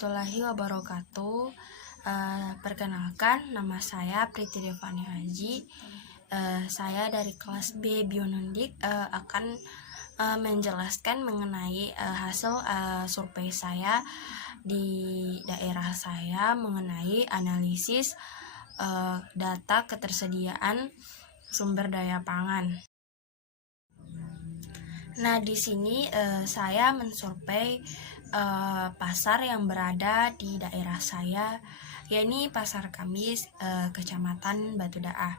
warahmatullahi wabarakatuh. Perkenalkan, nama saya Priti Devani Haji. Saya dari kelas B Bionundik akan menjelaskan mengenai hasil survei saya di daerah saya mengenai analisis data ketersediaan sumber daya pangan. Nah, di sini saya mensurvei pasar yang berada di daerah saya, yakni Pasar Kamis, Kecamatan Batu Daah.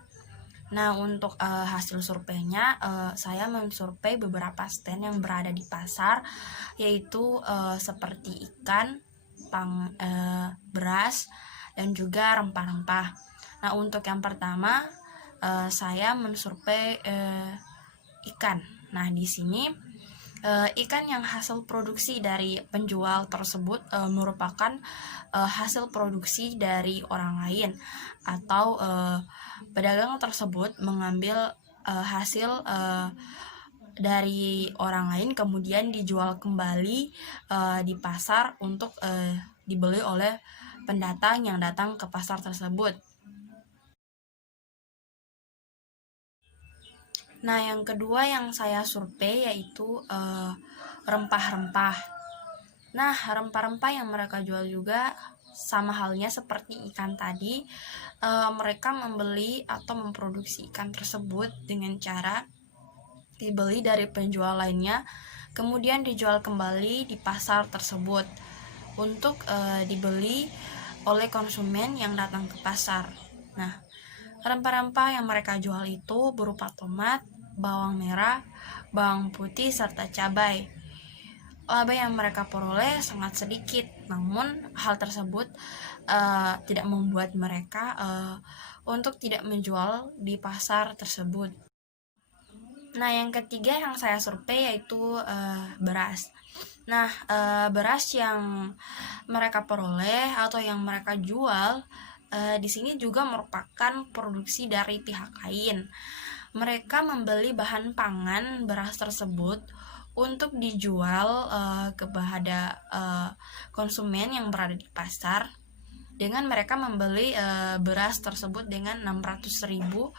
Nah, untuk hasil surveinya, saya mensurvei beberapa stand yang berada di pasar, yaitu seperti ikan, beras, dan juga rempah-rempah. Nah, untuk yang pertama, saya mensurvei ikan. Nah, di sini ikan yang hasil produksi dari penjual tersebut merupakan hasil produksi dari orang lain, atau pedagang tersebut mengambil hasil dari orang lain kemudian dijual kembali di pasar untuk dibeli oleh pendatang yang datang ke pasar tersebut. Nah, yang kedua yang saya survei yaitu rempah-rempah. Nah, rempah-rempah yang mereka jual juga sama halnya seperti ikan tadi. Mereka membeli atau memproduksi ikan tersebut dengan cara dibeli dari penjual lainnya, kemudian dijual kembali di pasar tersebut untuk dibeli oleh konsumen yang datang ke pasar. Nah, rempah-rempah yang mereka jual itu berupa tomat, bawang merah, bawang putih, serta cabai. Laba yang mereka peroleh sangat sedikit, namun hal tersebut tidak membuat mereka untuk tidak menjual di pasar tersebut. Nah, yang ketiga yang saya survei yaitu beras. Nah, beras yang mereka peroleh atau yang mereka jual di sini juga merupakan produksi dari pihak lain. Mereka membeli bahan pangan beras tersebut untuk dijual kepada konsumen yang berada di pasar, dengan mereka membeli beras tersebut dengan 600.000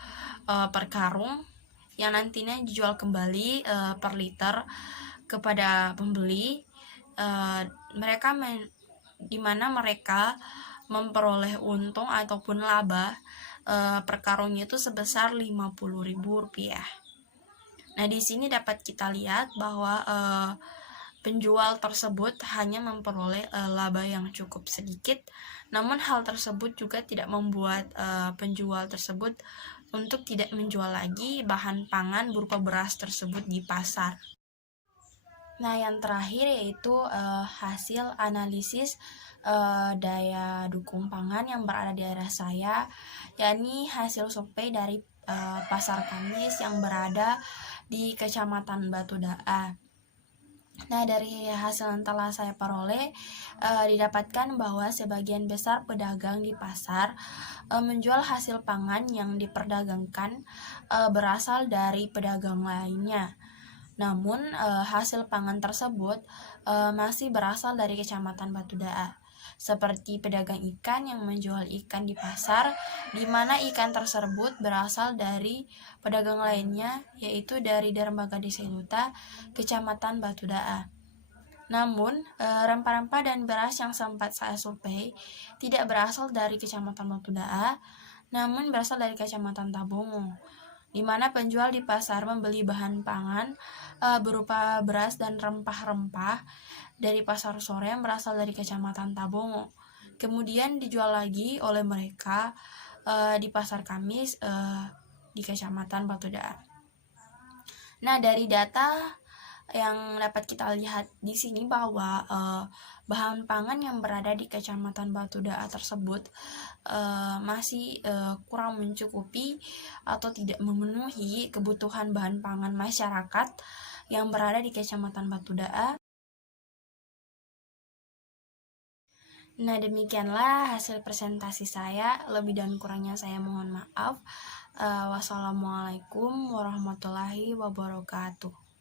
per karung, yang nantinya dijual kembali per liter kepada pembeli. Di mana mereka memperoleh untung ataupun laba per karungnya itu sebesar Rp50.000. Nah, di sini dapat kita lihat bahwa penjual tersebut hanya memperoleh laba yang cukup sedikit, namun hal tersebut juga tidak membuat penjual tersebut untuk tidak menjual lagi bahan pangan berupa beras tersebut di pasar. Nah, yang terakhir yaitu hasil analisis daya dukung pangan yang berada di daerah saya, yakni hasil survei dari Pasar Kamis yang berada di Kecamatan Batu Daah. Nah, dari hasil yang telah saya peroleh, didapatkan bahwa sebagian besar pedagang di pasar menjual hasil pangan yang diperdagangkan berasal dari pedagang lainnya. Namun, hasil pangan tersebut masih berasal dari Kecamatan Batu Daah, seperti pedagang ikan yang menjual ikan di pasar, di mana ikan tersebut berasal dari pedagang lainnya, yaitu dari Dermaga Desa Iluta, Kecamatan Batu Daah. Namun, rempah-rempah dan beras yang sempat saya survei tidak berasal dari Kecamatan Batu Daah, namun berasal dari Kecamatan Tabungo, di mana penjual di pasar membeli bahan pangan berupa beras dan rempah-rempah dari pasar sore yang berasal dari Kecamatan Tabungo, kemudian dijual lagi oleh mereka di Pasar Kamis di Kecamatan Batu Daah. Nah, dari data yang dapat kita lihat di sini bahwa bahan pangan yang berada di Kecamatan Batu Daah tersebut masih kurang mencukupi atau tidak memenuhi kebutuhan bahan pangan masyarakat yang berada di Kecamatan Batu Daah. Nah, demikianlah hasil presentasi saya. Lebih dan kurangnya saya mohon maaf. Wassalamualaikum warahmatullahi wabarakatuh.